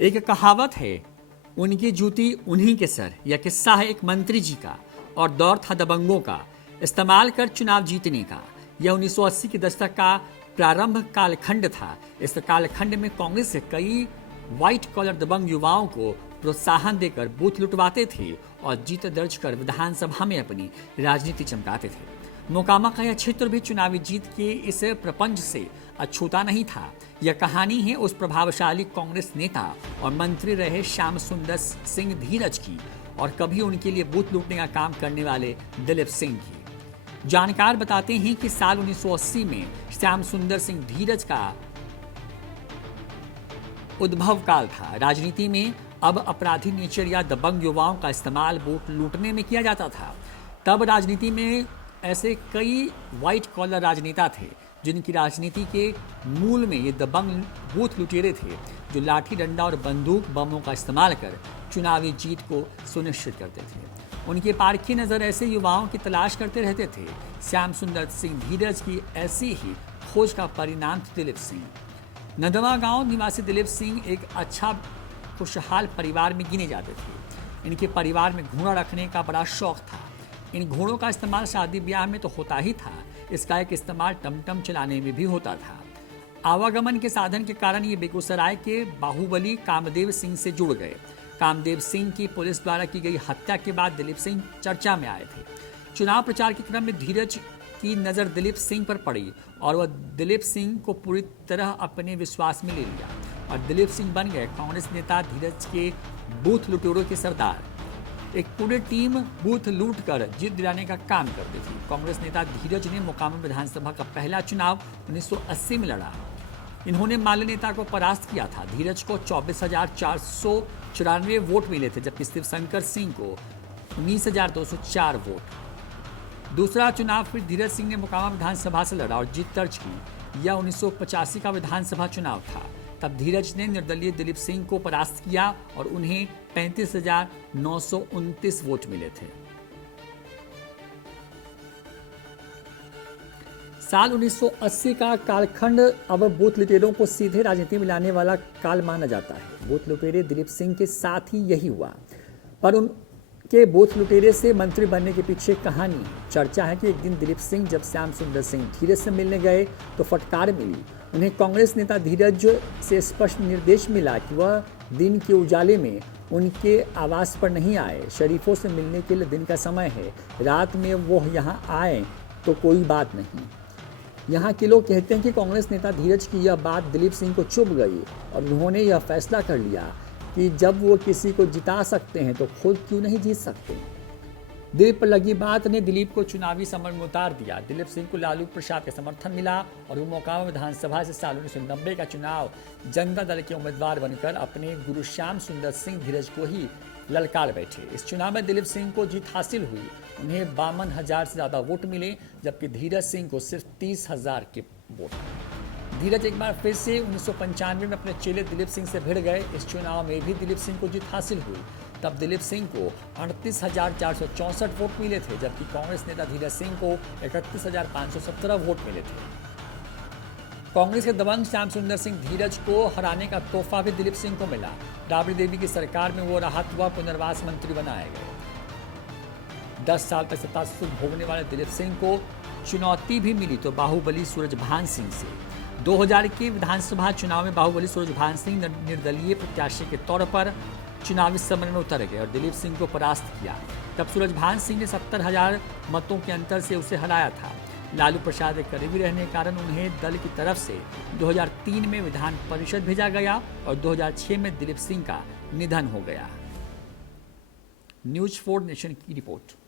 एक कहावत है, उनकी जूती उन्हीं के सर। यह किस्सा है एक मंत्री जी का और दौर था दबंगों का इस्तेमाल कर चुनाव जीतने का। यह 1980 के दशक का प्रारंभ कालखंड था। इस कालखंड में कांग्रेस से कई व्हाइट कॉलर दबंग युवाओं को प्रोत्साहन देकर बूथ लुटवाते थे और जीत दर्ज कर विधानसभा में अपनी राजनीति चमकाते थे। मोकामा का यह क्षेत्र भी चुनावी जीत के इस प्रपंच से अछूता नहीं था। यह कहानी है उस प्रभावशाली कांग्रेस नेता और मंत्री रहे श्याम सुंदर सिंह धीरज की और कभी उनके लिए बूथ लूटने का काम करने वाले दिलीप सिंह की। जानकार बताते हैं कि साल 1980 में श्याम सुंदर सिंह धीरज का उद्भव काल था। राजनीति में अब अपराधी नेचर या दबंग युवाओं का इस्तेमाल वोट लूटने में किया जाता था। तब राजनीति में ऐसे कई व्हाइट कॉलर राजनेता थे जिनकी राजनीति के मूल में ये दबंग बूथ लुटेरे थे जो लाठी डंडा और बंदूक बमों का इस्तेमाल कर चुनावी जीत को सुनिश्चित करते थे। उनके पारखी नज़र ऐसे युवाओं की तलाश करते रहते थे। श्याम सुंदर सिंह धीरज की ऐसी ही खोज का परिणाम दिलीप सिंह। नदवा गांव निवासी दिलीप सिंह एक अच्छा खुशहाल परिवार में गिने जाते थे। इनके परिवार में घोड़ा रखने का बड़ा शौक था। इन घोड़ों का इस्तेमाल शादी ब्याह में तो होता ही था, इसका एक इस्तेमाल टमटम चलाने में भी होता था। आवागमन के साधन के कारण ये बेगूसराय के बाहुबली कामदेव सिंह से जुड़ गए। कामदेव सिंह की पुलिस द्वारा की गई हत्या के बाद दिलीप सिंह चर्चा में आए थे। चुनाव प्रचार के क्रम में धीरज की नज़र दिलीप सिंह पर पड़ी और वह दिलीप सिंह को पूरी तरह अपने विश्वास में ले लिया और दिलीप सिंह बन गए कांग्रेस नेता धीरज के बूथ लुटेरों के सरदार। एक पूरी टीम बूथ लूट कर जीत दिलाने का काम करती थी। कांग्रेस नेता धीरज ने मोकामा विधानसभा का पहला चुनाव 1980 में लड़ा। इन्होंने माल्य नेता को परास्त किया था। धीरज को 24,494 वोट मिले थे जबकि शिवशंकर सिंह को 19,204 वोट। दूसरा चुनाव फिर धीरज सिंह ने मोकामा विधानसभा से लड़ा और जीत दर्ज की। यह 1985 का विधानसभा चुनाव था। तब धीरज ने निर्दलीय दिलीप सिंह को परास्त किया और उन्हें 35,929 वोट मिले थे। साल 1980 का कालखंड अब बूथ लुटेरों को सीधे राजनीति में लाने वाला काल माना जाता है। बूथ लुटेरे दिलीप सिंह के साथ ही यही हुआ, पर उनके बूथ लुटेरे से मंत्री बनने के पीछे कहानी है। चर्चा है कि एक दिन दिलीप सिंह जब श्याम सुंदर सिंह धीरज से मिलने गए तो फटकार मिली। उन्हें कांग्रेस नेता धीरज से स्पष्ट निर्देश मिला कि वह दिन के उजाले में उनके आवास पर नहीं आए। शरीफों से मिलने के लिए दिन का समय है, रात में वो यहाँ आए तो कोई बात नहीं। यहाँ के लोग कहते हैं कि कांग्रेस नेता धीरज की यह बात दिलीप सिंह को चुभ गई और उन्होंने यह फैसला कर लिया कि जब वो किसी को जिता सकते हैं तो खुद क्यों नहीं जीत सकते। दिलीप पर लगी बात ने दिलीप को चुनावी समर में उतार दिया। दिलीप सिंह को लालू प्रसाद का समर्थन मिला और वो मोकामा विधानसभा से साल 1990 का चुनाव जनता दल के उम्मीदवार बनकर अपने गुरु श्याम सुंदर सिंह धीरज को ही ललकार बैठे। इस चुनाव में दिलीप सिंह को जीत हासिल हुई। उन्हें 52,000 से ज़्यादा वोट मिले जबकि धीरज सिंह को सिर्फ 30,000 के वोट। धीरज एक बार फिर से 1995 में अपने चेले दिलीप सिंह से भिड़ गए। इस चुनाव में भी दिलीप सिंह को जीत हासिल हुई। तब दिलीप सिंह को 38,464 वोट मिले थे जबकि कांग्रेस नेता धीरज सिंह को 31,517 वोट मिले थे। कांग्रेस के दबंग श्याम सुंदर सिंह धीरज को हराने का तोहफा भी दिलीप सिंह को मिला। राबड़ी देवी की सरकार में वो राहत व पुनर्वास मंत्री बनाए गए। 10 साल तक सत्ता सुख भोगने वाले दिलीप सिंह को चुनौती भी मिली तो बाहुबली सूरजभान सिंह से। 2000 के विधानसभा चुनाव में बाहुबली सूरजभान सिंह निर्दलीय प्रत्याशी के तौर पर चुनावी समर में उतर गए और दिलीप सिंह को परास्त किया। तब सूरजभान सिंह ने 70,000 मतों के अंतर से उसे हराया था। लालू प्रसाद के करीबी रहने के कारण उन्हें दल की तरफ से 2003 में विधान परिषद भेजा गया और 2006 में दिलीप सिंह का निधन हो गया। न्यूज़ 4 नेशन की रिपोर्ट।